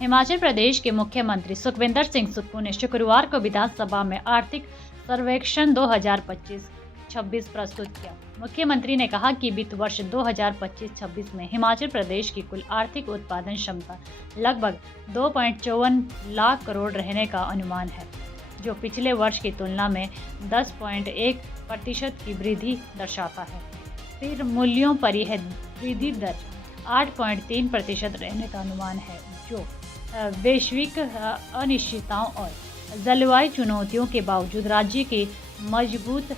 हिमाचल प्रदेश के मुख्यमंत्री सुखविंदर सिंह सुक्खू ने शुक्रवार को विधानसभा में आर्थिक सर्वेक्षण 2025-26 प्रस्तुत किया। मुख्यमंत्री ने कहा कि वित्त वर्ष 2025-26 में हिमाचल प्रदेश की कुल आर्थिक उत्पादन क्षमता लगभग 2.54 लाख करोड़ रहने का अनुमान है, जो पिछले वर्ष की तुलना में 10.1% की वृद्धि दर्शाता है। फिर मूल्यों पर यह वृद्धि दर 8.3% रहने का अनुमान है, जो वैश्विक अनिश्चितताओं और जलवायु चुनौतियों के बावजूद राज्य की मजबूत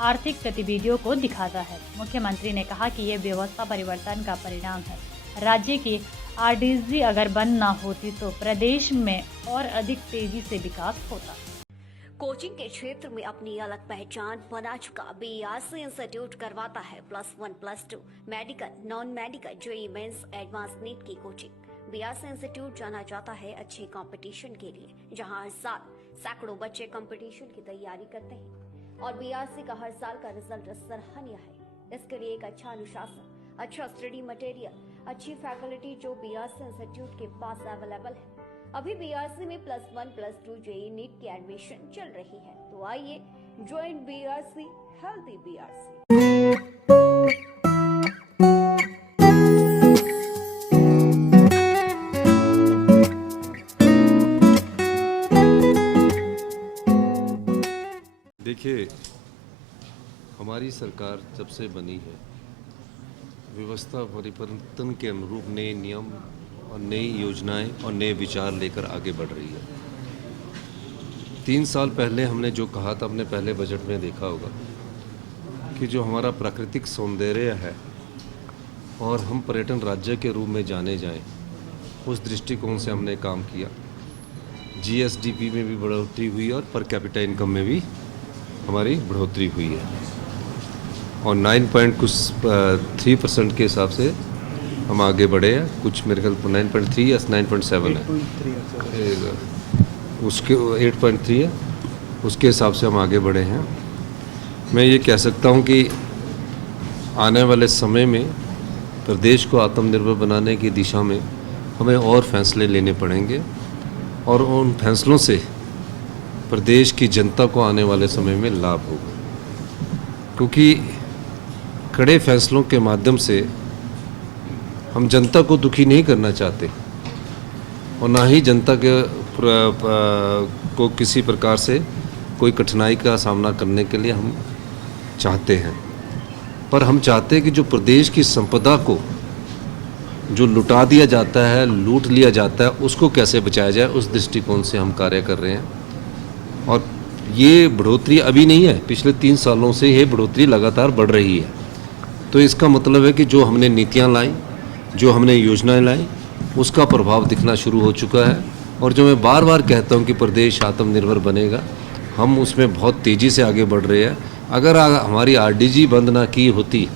आर्थिक गतिविधियों को दिखाता है। मुख्यमंत्री ने कहा कि यह व्यवस्था परिवर्तन का परिणाम है। राज्य की आरडीजी अगर बंद न होती तो प्रदेश में और अधिक तेजी से विकास होता। कोचिंग के क्षेत्र में अपनी अलग पहचान बना चुका बीआरसी इंस्टीट्यूट करवाता है +1 +2 medical, non medical, JEE mains, advance NEET की कोचिंग। बीआरसी इंस्टीट्यूट जाना जाता है अच्छे कंपटीशन के लिए, जहां हर साल सैकड़ों बच्चे कंपटीशन की तैयारी करते हैं और बीआरसी का हर साल का रिजल्ट सराहनीय है। इसके लिए एक अच्छा अनुशासन, अच्छा स्टडी मटेरियल, अच्छी फैकल्टी जो बीआरसी इंस्टीट्यूट के पास अवेलेबल है। अभी बीआरसी में +1 +2 जेईई नीट की एडमिशन चल रही है, तो आइए ज्वाइन बीआरसी, हेल्दी बीआरसी। देखिए, हमारी सरकार जब से बनी है, व्यवस्था परिवर्तन के अनुरूप नए नियम और नई योजनाएं और नए विचार लेकर आगे बढ़ रही है। 3 साल पहले हमने जो कहा था, अपने पहले बजट में देखा होगा कि जो हमारा प्राकृतिक सौंदर्य है और हम पर्यटन राज्य के रूप में जाने जाएं, उस दृष्टिकोण से हमने काम किया। जीएसडीपी में भी बढ़ोतरी हुई और पर कैपिटा इनकम में भी हमारी बढ़ोतरी हुई है और 9.3% के हिसाब से हम आगे बढ़े हैं। कुछ मेरे ख्याल 9.3 या 9.7 है, उसके 8.3 है, उसके हिसाब से हम आगे बढ़े हैं। मैं ये कह सकता हूँ कि आने वाले समय में प्रदेश को आत्मनिर्भर बनाने की दिशा में हमें और फैसले लेने पड़ेंगे और उन फैसलों से प्रदेश की जनता को आने वाले समय में लाभ होगा, क्योंकि कड़े फैसलों के माध्यम से हम जनता को दुखी नहीं करना चाहते और ना ही जनता के को किसी प्रकार से कोई कठिनाई का सामना करने के लिए हम चाहते हैं। पर हम चाहते हैं कि जो प्रदेश की संपदा को जो लुटा दिया जाता है, लूट लिया जाता है, उसको कैसे बचाया जाए, उस दृष्टिकोण से हम कार्य कर रहे हैं। और ये बढ़ोतरी अभी नहीं है, पिछले 3 सालों से ये बढ़ोतरी लगातार बढ़ रही है। तो इसका मतलब है कि जो हमने नीतियां लाई, जो हमने योजनाएं लाई, उसका प्रभाव दिखना शुरू हो चुका है। और जो मैं बार बार कहता हूं कि प्रदेश आत्मनिर्भर बनेगा, हम उसमें बहुत तेज़ी से आगे बढ़ रहे हैं। अगर हमारी आरडीजी बंद ना की होती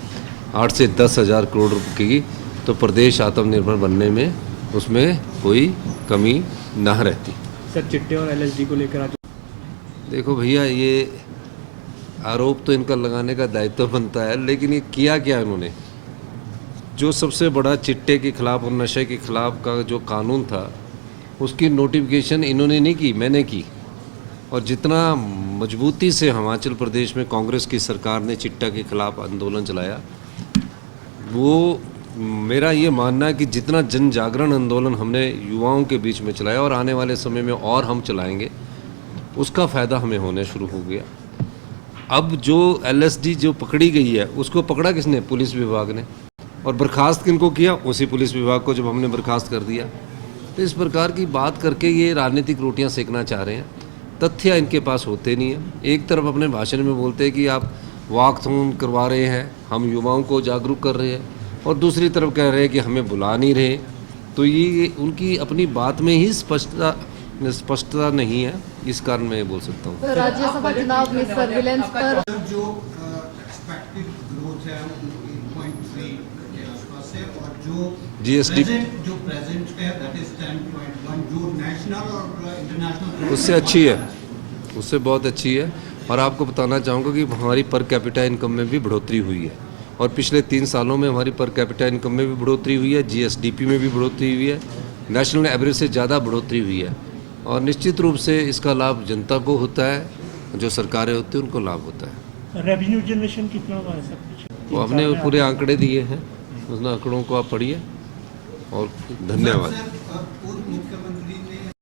8 से 10 हज़ार करोड़ रुपये की, तो प्रदेश आत्मनिर्भर बनने में उसमें कोई कमी ना रहती। सर, चिट्टे और एलएसडी को लेकर आज देखो भैया, ये आरोप तो इनका लगाने का दायित्व बनता है, लेकिन ये किया क्या इन्होंने? जो सबसे बड़ा चिट्टे के खिलाफ और नशे के खिलाफ का जो कानून था, उसकी नोटिफिकेशन इन्होंने नहीं की, मैंने की। और जितना मजबूती से हिमाचल प्रदेश में कांग्रेस की सरकार ने चिट्टा के खिलाफ आंदोलन चलाया, वो मेरा ये मानना है कि जितना जन जागरण आंदोलन हमने युवाओं के बीच में चलाया और आने वाले समय में और हम चलाएंगे, उसका फ़ायदा हमें होने शुरू हो गया। अब जो एलएसडी जो पकड़ी गई है, उसको पकड़ा किसने? पुलिस विभाग ने। और बर्खास्त किनको किया? उसी पुलिस विभाग को, जब हमने बर्खास्त कर दिया। तो इस प्रकार की बात करके ये राजनीतिक रोटियां सेकना चाह रहे हैं। तथ्य इनके पास होते नहीं हैं। एक तरफ अपने भाषण में बोलते हैं कि आप वॉकथॉन करवा रहे हैं, हम युवाओं को जागरूक कर रहे हैं, और दूसरी तरफ कह रहे हैं कि हमें बुला नहीं रहे। तो ये उनकी अपनी बात में ही स्पष्टता नहीं है, इस कारण मैं ये बोल सकता हूँ। राज्यसभा चुनाव में सर्विलेंस पर जो एक्सपेक्टेड ग्रोथ है 8.3 के आसपास है और जो जीएसडी जो प्रेजेंट है दैट इज 10.1, जो नेशनल और इंटरनेशनल उससे अच्छी है, उससे बहुत अच्छी है। और आपको बताना चाहूँगा कि हमारी पर कैपिटा इनकम में भी बढ़ोतरी हुई है और पिछले 3 सालों में हमारी पर कैपिटा इनकम में भी बढ़ोतरी हुई है, जीएसडीपी में भी बढ़ोतरी हुई है नेशनल एवरेज से ज़्यादा बढ़ोतरी हुई है और निश्चित रूप से इसका लाभ जनता को होता है, जो सरकारें होती हैं उनको लाभ होता है। रेवेन्यू जनरेशन कितना हुआ है सब कुछ? वो हमने पूरे आंकड़े दिए हैं, उन आंकड़ों को आप पढ़िए और धन्यवाद। पूर्व मुख्यमंत्री